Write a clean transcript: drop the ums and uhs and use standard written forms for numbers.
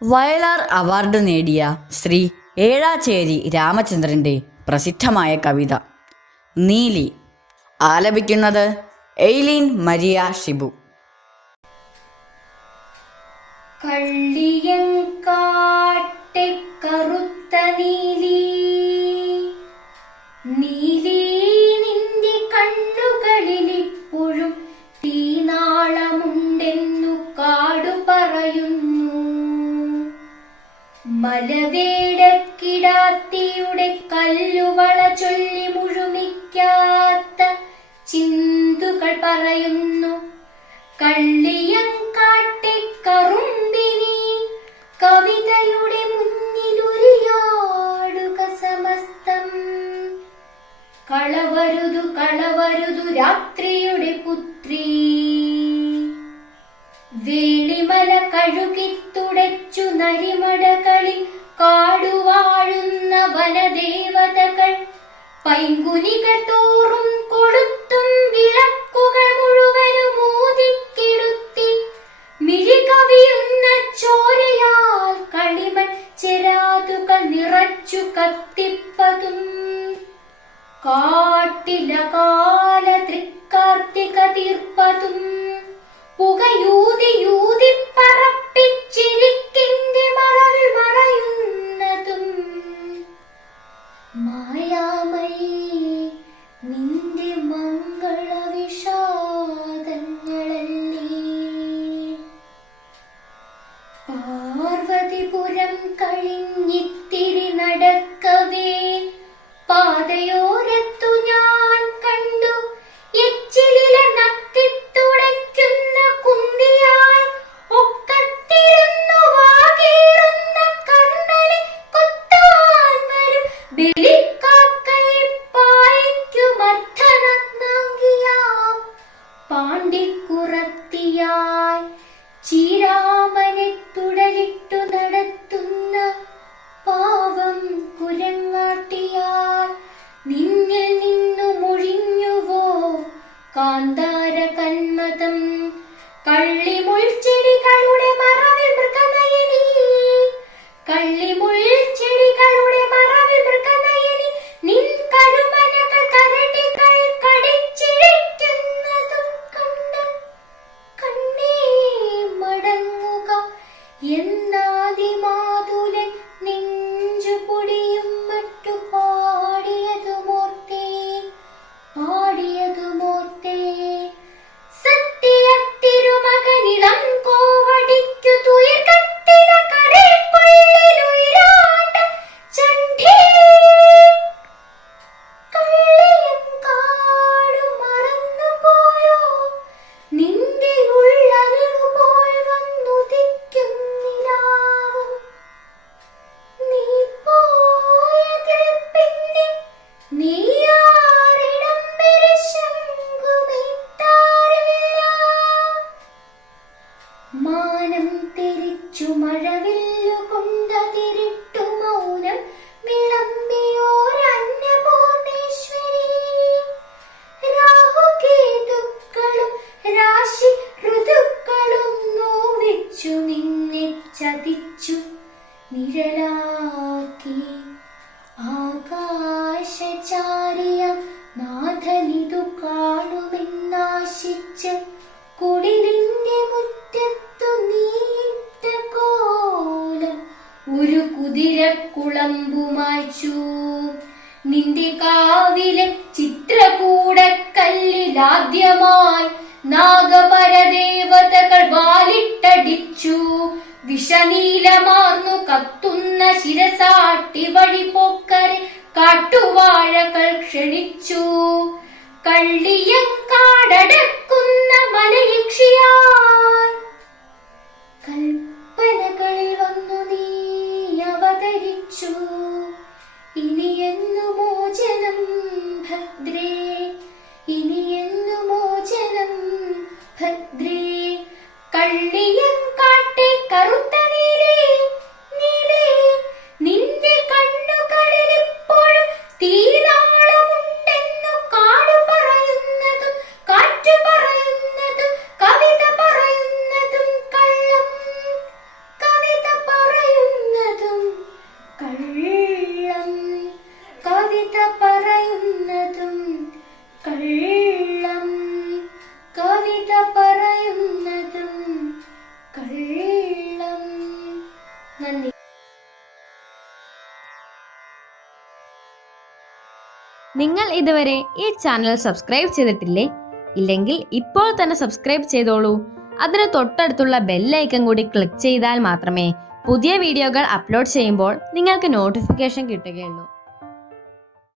Vayalar award നേടിയ ശ്രീ ഏഴാച്ചേരി രാമചന്ദ്രൻ്റെ പ്രസിദ്ധമായ കവിത നീലി. ആലപിക്കുന്നത് എയ്ലീൻ മരിയ ഷിബു. കള്ളിയങ്കാട്ടെ കറുത്ത നീലി, നീലി നിന്റെ കണ്ണുകളിലിപ്പോഴും തീനാളമുണ്ടെന്നു കാടു പറയുന്നു. മലവേടക്കിടാത്തിയുടെ കല്ലുവള ചൊല്ലി മുഴുമിക്കാത്ത ചിന്തുകൾ പറയുന്നു. കള്ളിയങ്കാട്ടെ കറുമ്പിനി കവിതയുടെ മുന്നിലുരിയാടുക സമസ്തം. കളവരുതു കളവരുതു രാത്രിയുടെ പുത്രി, വേളിമല കഴുകിത്തുടച്ചു നരിമടകളിൽ കാടുവാഴുന്ന വനദേവതകൾ. പൈങ്കുനികൾ തോറും കൊളുത്തും വിളക്കുകൾ മുഴുവനും ഊതിക്കെടുത്തി മിഴികവിയുന്ന ചോരയാൽ കളിമൺ ചെരാതുകൾ നിറച്ചു കത്തിപ്പതും. കാട്ടിലകാല തൃക്കാർത്തിക തീർപ്പതും പുകയൂതി പറപ്പിച്ചിരിക്കിന്റെ മറവിൽ മറയുന്നതും. മായാമയി നിന്റെ മംഗളവിഷാദങ്ങളല്ലേ. പാർവതിപുരം കഴിഞ്ഞിത്തിരി നടക്കവേ പാതയോരത്തു ഞാൻ കണ്ടു എച്ചിലില നക്കിത്തുടയ്ക്കുന്ന കുന്തിയായി ഒക്കത്തിരുന്നു വാകേറുന്ന കർണനെ കൊത്താൻ വരും ബലിക്കാക്കയെ പായിക്കുമർദ്ധനഗ്നാംഗിയാം പാണ്ടിക്കുറത്തിയായി ചീരാമനെ തുടരിട്ടു നടത്തുന്ന പാവം കുരങ്ങാട്ടിയാൽ നിന്നിൽ നിന്നു മൊഴിഞ്ഞുവോ കാന്താര കന്മതം. കള്ളിമുൾച്ചെടികളുടെ മറവിൽ മൃഗനയനി, കള്ളിമുൾച്ചെടികളുടെ മറവിൽ മൃഗനയനി നിൻ കരുമനകൾ കരടികൾ കടിച്ചിഴിക്കുന്നതും കണ്ട് കണ്ണേ മടങ്ങുക എന്നാദിമാതുലൻ നെഞ്ചു പൊടിയും മറ്റു പാടിയതുമോർത്തേ പാടിയതുമോർത്തേ. സത്യത്തിരുമകനിളം കോവടിക്കു തുയർകത്തിന കരൾ കൊള്ളിലുയിരാണ്ട ചണ്ഡീ. കള്ളിയങ്കാടു മറന്നുപോയോ നിന്റെ ഉള്ളലിവു പോൽ വന്നുദിക്കും നിലാവും. നീ പോയതിൽ പിന്നെ നീയാരിടം വരെ ശംഖുമീട്ടാറില്ല. മാനം തിരിച്ചു മഴവില്ലു കൊണ്ടതിരിട്ടു മൗനം വിളമ്പിയോരന്നപൂർണേശ്വരി. രാഹുകേതുക്കളും രാശി ഋതുക്കളും നോവിച്ചു നിന്നെ ചതിച്ചു നിഴലാക്കി. ആകാശചാരിയ നാഥനിതു കാണുമെന്നാശിച്ച് കുടിലിന്റെ മുറ്റത്തു നീട്ട കോലം ഒരു കുതിരക്കുളമ്പുമാച്ചു. നിന്റെ കാവിലെ ചിത്രകൂടക്കല്ലിലാദ്യമായി നാഗപരദേവതകൾ വാലിട്ടടിച്ചു. വിഷനീലമാർന്നു കത്തുന്ന ശിരസാട്ടി വഴിപോക്കരെ കാട്ടുവാഴകൾ ക്ഷണിച്ചു. കള്ളിയങ്കാടടക്കുന്ന മലയക്ഷിയായി കൽപ്പനകളിൽ വന്നു നീ അവതരിച്ചു. ഇനിയെന്നു മോചനം ഭദ്രേ, ഇനിയെന്നു മോചനം ഭദ്രേ. കള്ളിയങ്കാട്ടെ കറുത്ത നീലി, നീലി നിന്റെ കണ്ണുകളിലിപ്പോഴും തീനാളമുണ്ടെന്നു കാടു പറയുന്നതും കാറ്റു പറയുന്നതും കവിത പറയുന്നതും കള്ളം, കവിത നിങ്ങൾ ഇതുവരെ ഈ ചാനൽ സബ്സ്ക്രൈബ് ചെയ്തിട്ടില്ലേ? ഇല്ലെങ്കിൽ ഇപ്പോൾ തന്നെ സബ്സ്ക്രൈബ് ചെയ്തോളൂ. അതിന് തൊട്ടടുത്തുള്ള ബെല്ലൈക്കൺ കൂടി ക്ലിക്ക് ചെയ്താൽ മാത്രമേ പുതിയ വീഡിയോകൾ അപ്ലോഡ് ചെയ്യുമ്പോൾ നിങ്ങൾക്ക് നോട്ടിഫിക്കേഷൻ കിട്ടുകയുള്ളൂ.